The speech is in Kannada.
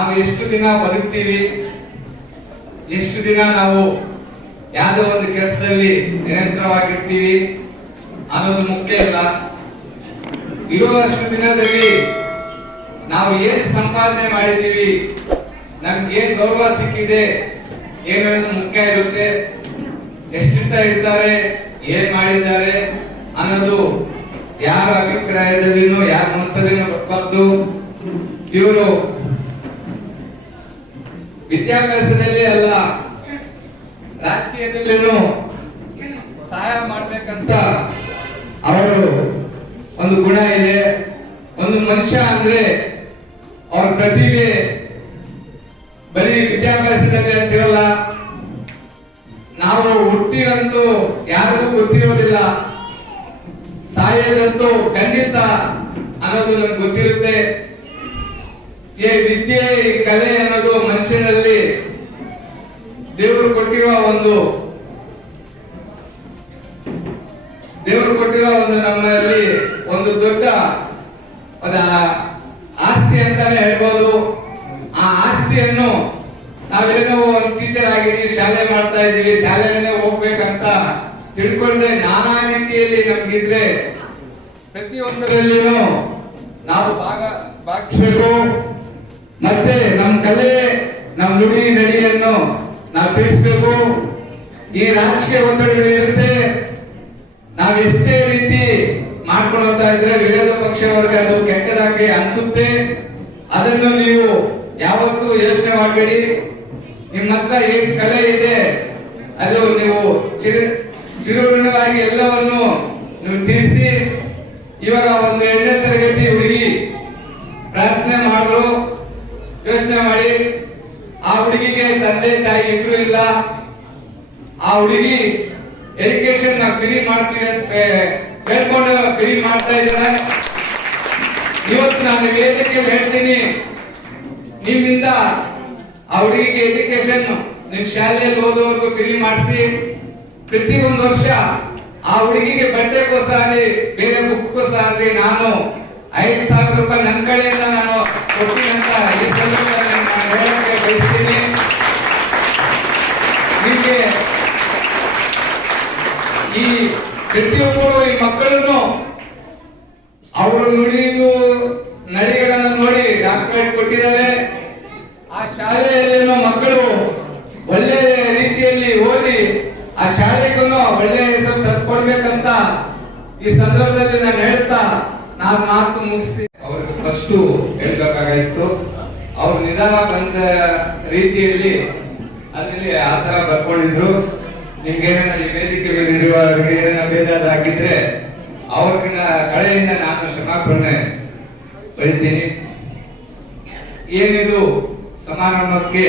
ನಾವು ಎಷ್ಟು ದಿನ ಬದುಕ್ತೀವಿ? ಎಷ್ಟು ದಿನ ನಾವು ಯಾವುದೋ ಒಂದು ಕೆಲಸದಲ್ಲಿ ನಿರಂತರವಾಗಿರ್ತೀವಿ ಅನ್ನೋದು ಮುಖ್ಯ ಇಲ್ಲ. ಇರುವಷ್ಟು ದಿನದಲ್ಲಿ ನಾವು ಏನು ಸಂಪಾದನೆ ಮಾಡಿದ್ದೀವಿ? ನಮ್ಗೆ ಏನು ಗೌರವ ಸಿಕ್ಕಿದೆ? ಏನು ಹೇಳೋದು ಮುಖ್ಯ ಇರುತ್ತೆ? ಎಷ್ಟು ದಿವಸ ಇರ್ತಾರೆ? ಏನ್ ಮಾಡಿದ್ದಾರೆ? ಅನ್ನೋದು ಯಾರ ಅಭಿಪ್ರಾಯದಲ್ಲಿನೂ, ಯಾರ ಮನಸ್ಸಲ್ಲಿನೂ ಬರ್ಬಾರ್ದು ಇವರು ವಿದ್ಯಾಭ್ಯಾಸದಲ್ಲಿ ಅಲ್ಲ ರಾಜಕೀಯದಲ್ಲಿ ಸಹಾಯ ಮಾಡ್ಬೇಕಂತ ಅವರು ಒಂದು ಗುಣ ಇದೆ. ಒಂದು ಮನುಷ್ಯ ಅಂದ್ರೆ ಅವ್ರ ಪ್ರತಿಭೆ ಬರೀ ವಿದ್ಯಾಭ್ಯಾಸದಲ್ಲಿ ಅಂತಿರಲ್ಲ. ನಾವು ಹುಟ್ಟಿರಂತೂ ಯಾರಿಗೂ ಗೊತ್ತಿರೋದಿಲ್ಲ. ಸಾಯೋದಂತೂ ಖಂಡಿತ ಅನ್ನೋದು ನಮ್ಗೆ ಗೊತ್ತಿರುತ್ತೆ. ಈ ವಿದ್ಯೆ, ಈ ಕಲೆ ಅನ್ನೋದು ಮನುಷ್ಯನಲ್ಲಿ ದೇವರು ಕೊಟ್ಟಿರುವ ಒಂದು ದೇವರು ಕೊಟ್ಟಿರೋ ಒಂದು ನಮ್ಮಲ್ಲಿ ಒಂದು ದೊಡ್ಡ ಅದ ಆಸ್ತಿ ಅಂತಾನೆ ಹೇಳ್ಬೋದು. ಆ ಆಸ್ತಿಯನ್ನು ನಾವೇನೋ ಒಂದು ಟೀಚರ್ ಆಗಿದ್ದೀವಿ, ಶಾಲೆ ಮಾಡ್ತಾ ಇದ್ದೀವಿ ಶಾಲೆಯನ್ನೇ ಹೋಗ್ಬೇಕಂತ ತಿಳ್ಕೊಂಡ್ರೆ ನಾನಾ ರೀತಿಯಲ್ಲಿ ನಮ್ಗಿದ್ರೆ ಪ್ರತಿಯೊಂದರಲ್ಲಿ ನಾವು ಭಾಗ, ಭಾಗಿಸ್ಬೇಕು. ಮತ್ತೆ ನಮ್ಮ ಕಲೆ ನಮ್ಮ ನುಡಿ ನಡಿಯನ್ನು ನಾವು ತಿಳಿಸ್ಬೇಕು. ಈ ರಾಜಕೀಯ ಒತ್ತಡಗಳು ಇರುತ್ತೆ. ಎಷ್ಟೇ ರೀತಿ ಮಾಡ್ಕೊಳ್ತಾ ಇದ್ರೆ ವಿರೋಧ ಪಕ್ಷವರ್ಗ ಅದು ಕೆಟ್ಟದಾಗಿ ಅನ್ಸುತ್ತೆ. ಅದನ್ನು ನೀವು ಯಾವತ್ತೂ ಯೋಚನೆ ಮಾಡಬೇಡಿ. ನಿಮ್ಮ ಹತ್ರ ಏನ್ ಕಲೆ ಇದೆ, ಅದು ನೀವು ಚಿರು ಎಲ್ಲವನ್ನು ನೀವು ತಿಳಿಸಿ. ಇವಾಗ ಒಂದು ಎರಡನೇ ತರಗತಿ ಹುಡುಗಿ ಪ್ರಾರ್ಥನೆ ಮಾಡಿದ್ರು. ಯೋಚನೆ ಮಾಡಿ, ಆ ಹುಡುಗಿಗೆ ತಂದೆ ತಾಯಿ ಇಬ್ರು ಇಲ್ಲ, ಆ ಹುಡುಗಿ ಎಜುಕೇಶನ್ ಫ್ರೀ ಮಾಡ್ತೀವಿ ಅಂತ ಹೇಳ್ಕೊಂಡು ಫ್ರೀ ಮಾಡ್ತಾ ಇದ್ದಾರೆ ಇವತ್ತು ನಾನು ವೇದಿಕೆಯಲ್ಲಿ ಹೇಳ್ತೀನಿ, ನಿಮ್ಮಿಂದ ಆ ಹುಡುಗಿಗೆ ಎಜುಕೇಶನ್ ನಿಮ್ ಶಾಲೆಯಲ್ಲಿ ಓದೋವರೆಗೂ ಫ್ರೀ ಮಾಡಿಸಿ. ಪ್ರತಿ ಒಂದು ವರ್ಷ ಆ ಹುಡುಗಿಗೆ ಬಟ್ಟೆಗೋಸ್ಕರ ಬೇರೆ ಬುಕ್ಗೋಸ್ಕರ ನಾನು ಐದು ಸಾವಿರ ರೂಪಾಯಿ ನನ್ನ ಕಡೆಯಿಂದ ಅಂತ ಈ ಹೇಳಕ್ಕೆ ಬಯಸ್ತೀನಿ ನಿಮಗೆ ಈ ಪ್ರತಿಯೊಬ್ಬರು ಈ ಮಕ್ಕಳನ್ನು ಅವರು ನುಡಿದು ನಡಿಗಳನ್ನು ನೋಡಿ ಡಾಕ್ಯುಮೆಂಟ್ ಕೊಟ್ಟಿದ್ದಾರೆ. ಆ ಶಾಲೆಯಲ್ಲಿನ ಮಕ್ಕಳು ಒಳ್ಳೆ ರೀತಿಯಲ್ಲಿ ಓದಿ ಆ ಶಾಲೆಗೂ ಒಳ್ಳೆ ಹೆಸರು ತಂದ್ಕೊಡ್ಬೇಕಂತ ಈ ಸಂದರ್ಭದಲ್ಲಿ ನಾನು ಹೇಳ್ತಾ ನಾನು ಮಾತು ಮುಗಿಸ್ತೀನಿ. ಅವ್ರಿಗೆ ಫಸ್ಟ್ ಹೇಳ್ಬೇಕಾಗಿತ್ತು ಅವ್ರು ನಿಧಾನ ಬಂದ ರೀತಿಯಲ್ಲಿ ಅದರಲ್ಲಿ ಆ ತರ ಬರ್ಕೊಂಡಿದ್ರು. ನಿಮ್ಗೇನ ಈ ವೇದಿಕೆ ಮೇಲೆ ಇರುವವರಿಗೆ ಏನಾರ ಬೇಜಾರಾಗಿದ್ರೆ ಅವ್ರಿಗಿನ ಕಡೆಯಿಂದ ನಾನು ಕ್ಷಮಾಪಣೆ ಬರೀತೀನಿ. ಏನಿದು ಸಮಾರಂಭಕ್ಕೆ